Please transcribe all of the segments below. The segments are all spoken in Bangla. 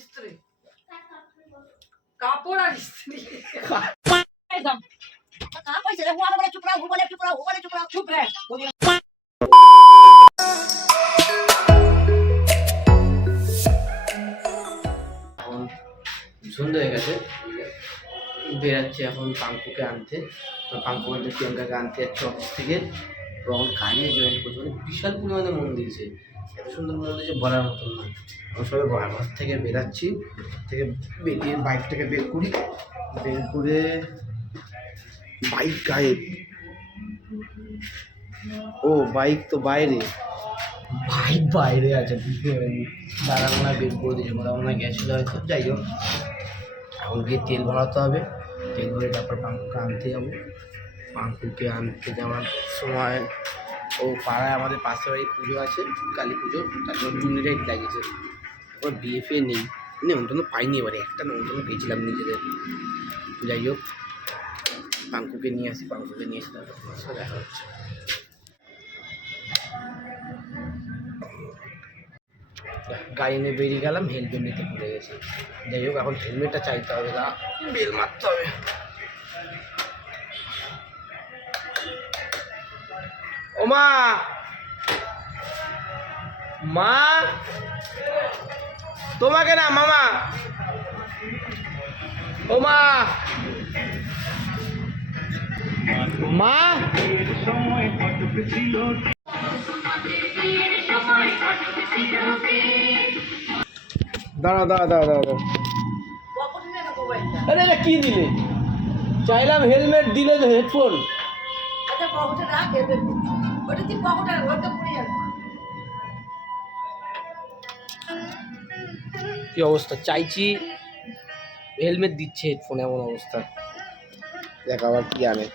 ইস্ত্রি কাপড় আর হয়ে গেছে। বেরাচ্ছি এখন পাঙ্কুকে আনতে। পাঙ্কু বলতে প্রিয়াঙ্কাকে আনতে যাচ্ছে অফিস থেকে। তখন গাড়িয়ে জয়েন করছে। মানে বিশাল পরিমাণে মন দিয়েছে। এত সুন্দর মন দিয়েছে বলার মতন না। আমরা সবাই ঘর থেকে বেরাচ্ছি, থেকে বেরিয়ে বাইকটাকে বের করি। বের করে বাইক গায়েব। ও, বাইক তো বাইরে। বাইক বাইরে আছে, বুঝতে পারিনি। দাদা মনে বের করে দিয়েছে মনে হয় গেছিল হয়তো, যাই হোক। এখন গিয়ে তেল ভরাতে হবে। তেল ভরে তারপর পাঙ্কুকে আনতে যাব। পাঙ্কুকে আনতে যাওয়ার সময় ও পাড়ায় আমাদের পাশে বাড়ির পুজো আছে, কালী পুজো তারপর জুনিরাইট লাগিয়েছে। তারপর বিয়ে ফিয়ে নেই। নেমন্তন্ন পাইনি এবারে, একটা নেমন্তন্ন পেয়েছিলাম নিজেদের। যাই হোক, পাঙ্কুকে নিয়ে আসি, পাঙ্কুকে নিয়ে এসে তোমার সাথে দেখা হচ্ছে। গাড়ি নিয়ে বেরিয়ে গেলাম, হেলমেট নিতে ভুলে গেছি। যাই হোক, এখন হেলমেটটা চাইতে হবে না বেল মারতে হবে। ও মা। তোমাকে না, মামা। ওমা মা। দাঁড়া দাঁড়া দাঁড়া দাঁড়া আরে, এটা কি দিলে? চাইলাম হেলমেট দিলে হেডফোন আচ্ছা পকেটে রাখ। ওটা তুই পকেটে ওটা পড়ে যাবে। কি অবস্থা? চাইছি হেলমেট দিচ্ছে হেডফোন এমন অবস্থা। দেখ আবার কি আনে।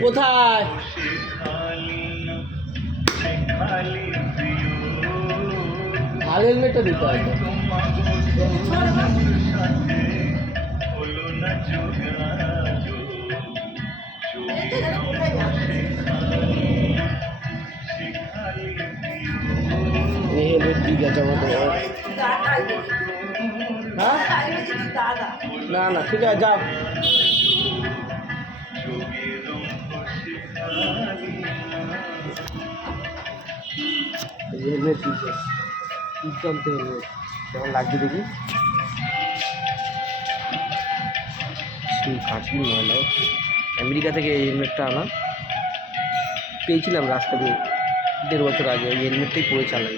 কোথায়? ভালো হেলমেটটা দিতে হয়। না না ঠিক আছে যাও হেলমেট দিচ্ছে কেমন লাগছে দেখি? সেই কাঁচি ময়লা আমেরিকা থেকে এই হেলমেটটা আনা। পেয়েছিলাম রাস্তা দিয়ে দেড় বছর আগে ওই হেলমেটটাই পরে চালাই।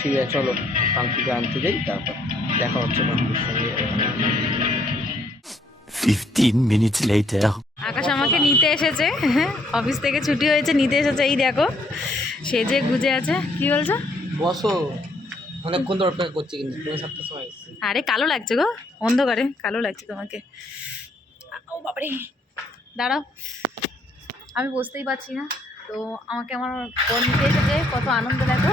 ঠিক আছে চলো পাঙ্কুকে আনতে যাই তারপর দেখা হচ্ছে পাঙ্কুর সঙ্গে। 15 minutes later. আকাশ আমাকে নিতে এসেছে হ্যাঁ অফিস থেকে ছুটি হয়েছে নিতে এসেছে এই দেখো সে যে গুজে আছে। কি বলছো? বসো। অনেকক্ষণ ধরে অপেক্ষা করছি কিন্তু পৌনে সাতটার সময় এসেছি। আরে কালো লাগছে গো অন্ধকারে কালো লাগছে তোমাকে। ও বাবারে দাঁড়াও। আমি বুঝতেই পারছি না তো আমাকে আমার বোন নিতে এসেছে কত আনন্দ দেখো।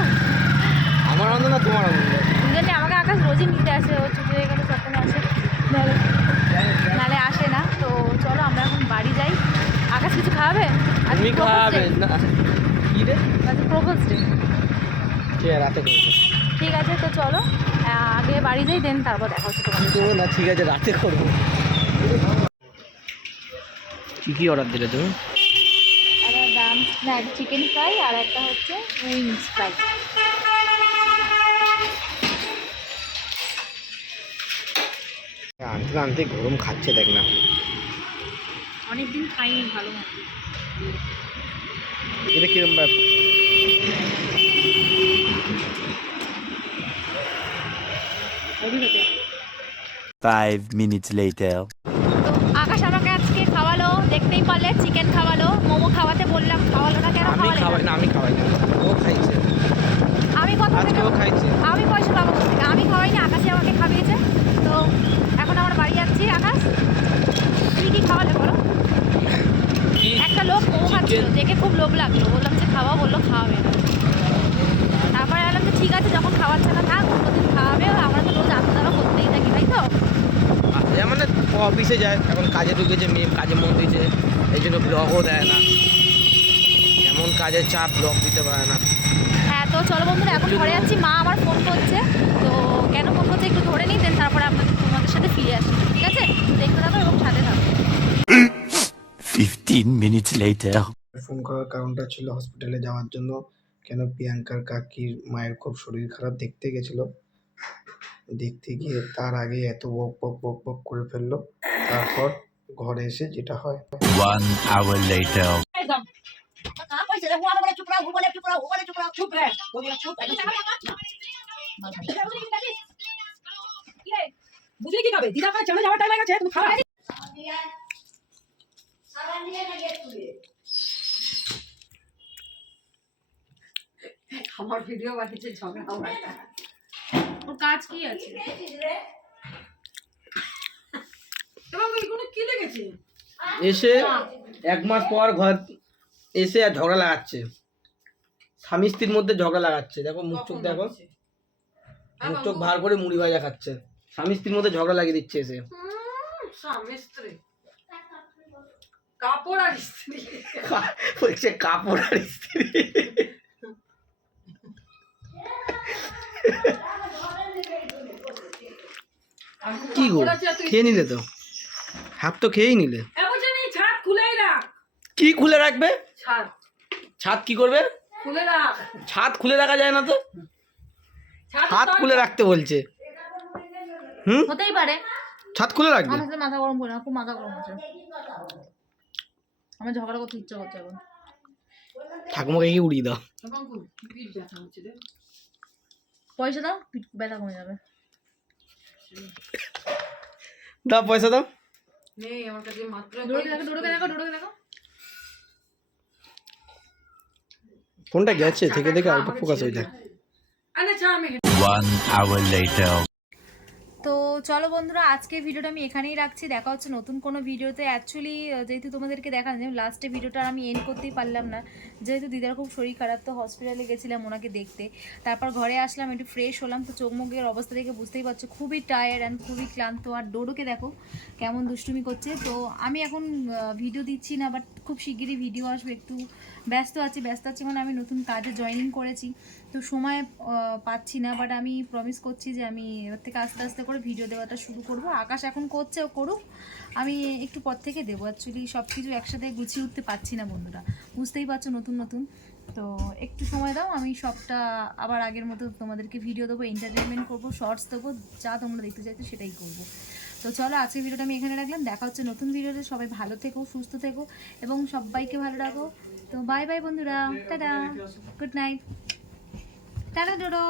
আমার আনন্দ না তোমার আনন্দ? দুজনে আমাকে আকাশ রোজই নিতে আসে ও ছুটি হয়ে গেলে তখন আসে। নাহলে নাহলে আসে না তো চলো আমরা এখন বাড়ি যাই। আকাশ কিছু খাওয়াবে? তুমি খাওয়াবে না। কি রে? আজ প্রপোজ ডে। রাতে করব ঠিক আছে তো চলো আগে বাড়ি যাই দেন তারপর দেখা হচ্ছে তোমাদের সাথে। না ঠিক আছে রাতে করব। কি কি অর্ডার দিলে তুমি? না চিকেন ফ্রাই আর একটা হচ্ছে উইংস ফ্রাই আনতে আনতে গরম খাচ্ছে দেখ না। অনেকদিন খাইনি ভালো এটা কিরম ব্যাপার? Five minutes later. তো আকাশ আমাকে আজকে খাওয়ালো দেখতেই পারলে চিকেন খাওয়ালো মোমো খাওয়াতে বললাম খাওয়ালো না কেন আমি খাওয়াই না? আমি খাওয়াই না। ও খাইছে। আমি কথা আজকে ও খাইছে। আমি পয়সা পাবো থেকে? আমি খাওয়াইনি আকাশে আমাকে খাইয়েছে। তো এখন আমার বাড়ি যাচ্ছি আকাশ। তুমি কি খাওয়ালে বলো? একটা লোক মোমো খাচ্ছিল. দেখে খুব লোভ লাগল। বললাম যে খাওয়া বলল খাওয়াবে। না তারপরে বললাম যে ঠিক আছে যখন খাওয়াচ্ছে না থাক অন্যদিন খাওয়াবে আমরা তো রোজ আলাদা আলাদা করতেই থাকি তাই তো আচ্ছা মানে অফিসে যায় এখন কাজে ঢুকেছে মেয়ে কাজে মন দিয়েছে এই জন্য ব্লগও দেয় না। এমন কাজের চাপ ব্লগ দিতে পারে না। হ্যাঁ তো চলো বন্ধুরা এখন ঘরে যাচ্ছি মা আমার ফোন করছে তো কেন ফোন করছে একটু ধরে নিই দেন তারপরে আপনাদের তোমাদের সাথে ফিরে আসি ঠিক আছে? দেখতে থাকো এবং সাথে থাকো। 15 minutes later. ফোন করার কারণটা ছিল হসপিটালে যাওয়ার জন্য কেন প্রিয়াঙ্কার কাকির মায়ের খুব শরীর খারাপ দেখতে গেছিল। দেখতে গিয়ে তার আগে এত বক বক বক বক করে ফেলল। তারপর ঘরে এসে যেটা হয় ওয়ান আওয়ার লেটার বুঝলি আমার ভিডিও বানিয়েছে ঝগড়া আমার কাজ কি আছে? তোমার কোনো কি লেগেছে এসে এক মাস পর ঘর এসে আর ঝগড়া লাগাচ্ছে। স্বামী স্ত্রীর মধ্যে ঝগড়া লাগাচ্ছে। দেখো মুখ চোখ দেখো। মুখ চোখ ভার করে মুড়ি ভাজা খাচ্ছে। স্বামী স্ত্রীর মধ্যে ঝগড়া লাগিয়ে দিচ্ছে এসে। স্বামী স্ত্রী। কাপড় আর স্ত্রী। বলছে কাপড় আর স্ত্রী। কি গো? খেয়ে নিলে তো। হাত তো খেয়েই নিলে। এমন জানি ছাদ খুলেই রাখ। কি খুলে রাখবে? ছাদ। ছাদ কি করবে? ছাদ খুলে রাখা যায় না তো? ছাদ হাত খুলে রাখতে বলছে। হুম? হতেই পারে। ছাদ খুলে রাখবে? আমার মাথা গরম করে না খুব মাথা গরম হচ্ছে। আমার ঝগড়া করতে ইচ্ছে করছে এখন। ঠাকুমাকে কি উড়িয়ে দাও। পয়সা দাও পিঠ ব্যথা কমে যাবে। দাও পয়সা দাও। নেই আমার কাছে মাত্র দেখো ডোডোকে দেখো ডোডোকে দেখো। ফোনটা গেছে থেকে দেখে আউট অফ ফোকাস হয়ে যায় One hour later. তো চলো বন্ধুরা আজকে ভিডিওটা আমি এখানেই রাখছি। দেখা হচ্ছে নতুন কোনো ভিডিওতে। অ্যাকচুয়ালি যেহেতু তোমাদেরকে দেখা যায় লাস্টে ভিডিওটা আমি এন্ড করতেই পারলাম না। যেহেতু দিদার খুব শরীর খারাপ, তো হসপিটালে গেছিলাম ওনাকে দেখতে। তারপর ঘরে আসলাম, একটু ফ্রেশ হলাম, তো চোখ মুখের অবস্থা দেখে বুঝতেই পারছ, খুবই টায়ার্ড অ্যান্ড খুবই ক্লান্ত। আর ডোডোকে দেখো, কেমন দুষ্টুমি করছে। তো আমি এখন ভিডিও দিচ্ছি না বাট খুব শিগগিরই ভিডিও আসবে, একটু ব্যস্ত আছি ব্যস্ত আছি মানে আমি নতুন কাজে জয়েনিং করেছি। তো সময় পাচ্ছি না বাট আমি প্রমিস করছি যে আমি এবার থেকে আস্তে আস্তে করে ভিডিও দেওয়াটা শুরু করব। আকাশ এখন করছে ও করুক, আমি একটু পর থেকে দেবো। অ্যাকচুয়ালি সব কিছু একসাথে গুছিয়ে উঠতে পারছি না বন্ধুরা। বুঝতেই পারছ নতুন নতুন। তো একটু সময় দাও, আমি সবটা আবার আগের মতো তোমাদেরকে ভিডিও দেবো এন্টারটেনমেন্ট করব শর্টস দেবো, যা তোমরা দেখতে চাইছো সেটাই করব। তো চলো, আজকের ভিডিওটা আমি এখানে রাখলাম। দেখা হচ্ছে নতুন ভিডিওতে। সবাই ভালো থেকো, সুস্থ থেকো এবং সবাইকে ভালো রাখো। তো বাই বাই বন্ধুরা। Tata. Good night tata, Dodo.